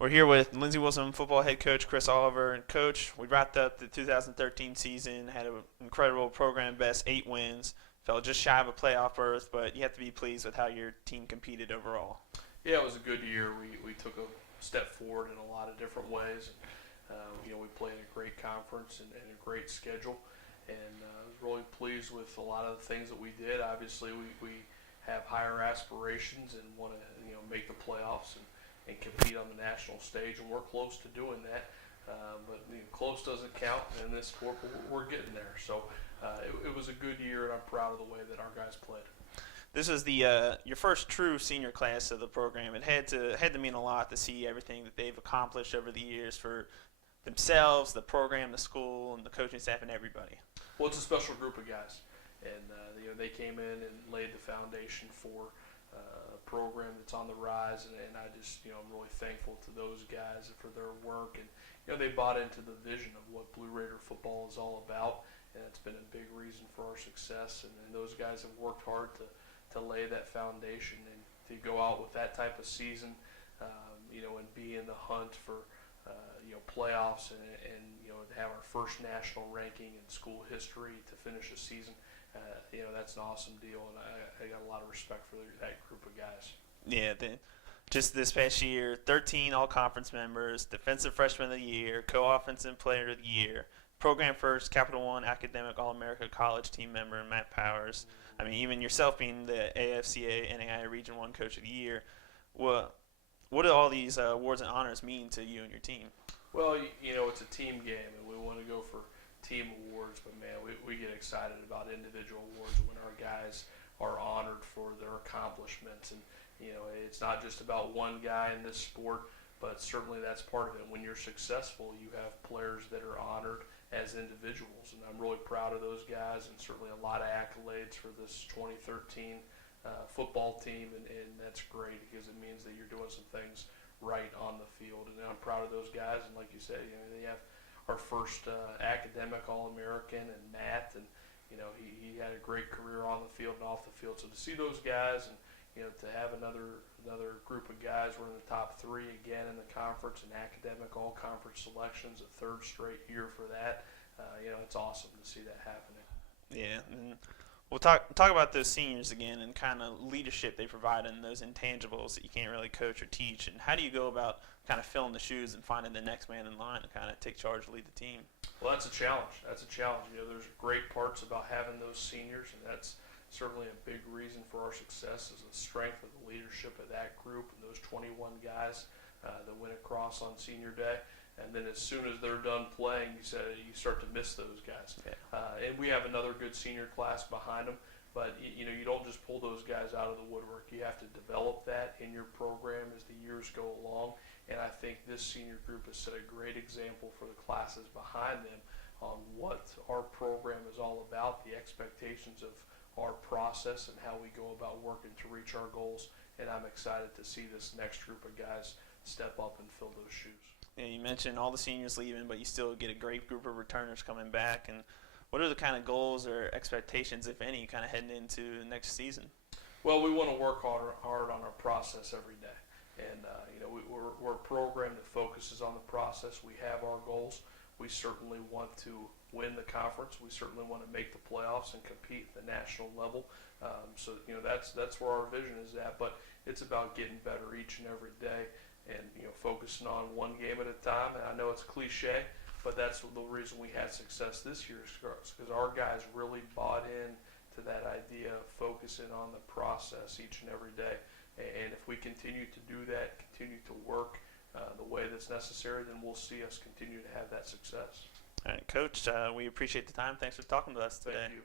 We're here with Lindsey Wilson football head coach Chris Oliver. And coach, we wrapped up the 2013 season, had an incredible program best, 8 wins, fell just shy of a playoff berth, but you have to be pleased with how your team competed overall. Yeah, it was a good year. We took a step forward in a lot of different ways. We played a great conference and a great schedule, and I was really pleased with a lot of the things that we did. Obviously, we have higher aspirations and want to make the playoffs and compete on the national stage, and we're close to doing that. But close doesn't count in this sport, but we're getting there. So it was a good year, and I'm proud of the way that our guys played. This is the your first true senior class of the program. It had to mean a lot to see everything that they've accomplished over the years for themselves, the program, the school, and the coaching staff, and everybody. Well, it's a special group of guys, and they came in and laid the foundation for a program that's on the rise, and I just I'm really thankful to those guys for their work, and they bought into the vision of what Blue Raider football is all about, and it's been a big reason for our success, and those guys have worked hard to lay that foundation and to go out with that type of season, and be in the hunt for playoffs and to have our first national ranking in school history to finish a season. That's an awesome deal, and I got a lot of respect for that group of guys. Yeah, just this past year, 13 all-conference members, Defensive Freshman of the Year, Co-Offensive Player of the Year, Program First, Capital One Academic All-America College team member, Matt Powers. I mean, even yourself being the AFCA NAIA Region 1 Coach of the Year. What do all these awards and honors mean to you and your team? Well, it's a team game, and we want to go for team awards, but man, we get excited about individual awards when our guys are honored for their accomplishments. And it's not just about one guy in this sport, but certainly that's part of it. When you're successful, you have players that are honored as individuals, and I'm really proud of those guys, and certainly a lot of accolades for this 2013 football team, and that's great because it means that you're doing some things right on the field, and I'm proud of those guys. And like you said, they have our first academic All-American and Matt, and he had a great career on the field and off the field. So to see those guys, and to have another group of guys, we're in the top 3 again in the conference and academic all-conference selections, a third straight year for that. It's awesome to see that happening. Yeah, and we'll talk about those seniors again and kind of leadership they provide and those intangibles that you can't really coach or teach. And how do you go about kind of filling the shoes and finding the next man in line to kind of take charge and lead the team? Well, that's a challenge. There's great parts about having those seniors, and that's certainly a big reason for our success is the strength of the leadership of that group and those 21 guys that went across on senior day. And then as soon as they're done playing, you start to miss those guys. Yeah. And we have another good senior class behind them, but you don't just pull those guys out of the woodwork. You have to develop that in your program as the years go along. And I think this senior group has set a great example for the classes behind them on what our program is all about, the expectations of our process, and how we go about working to reach our goals. And I'm excited to see this next group of guys step up and fill those shoes. Yeah, you mentioned all the seniors leaving, but you still get a great group of returners coming back. And what are the kind of goals or expectations, if any, kind of heading into next season? Well, we want to work hard on our process every day. And, we're a program that focuses on the process. We have our goals. We certainly want to win the conference. We certainly want to make the playoffs and compete at the national level. So that's where our vision is at. But it's about getting better each and every day, and focusing on one game at a time. And I know it's cliche, but that's the reason we had success this year, because our guys really bought in to that idea of focusing on the process each and every day. And if we continue to do that, continue to work the way that's necessary, then we'll see us continue to have that success. All right, Coach, we appreciate the time. Thanks for talking to us today. Thank you.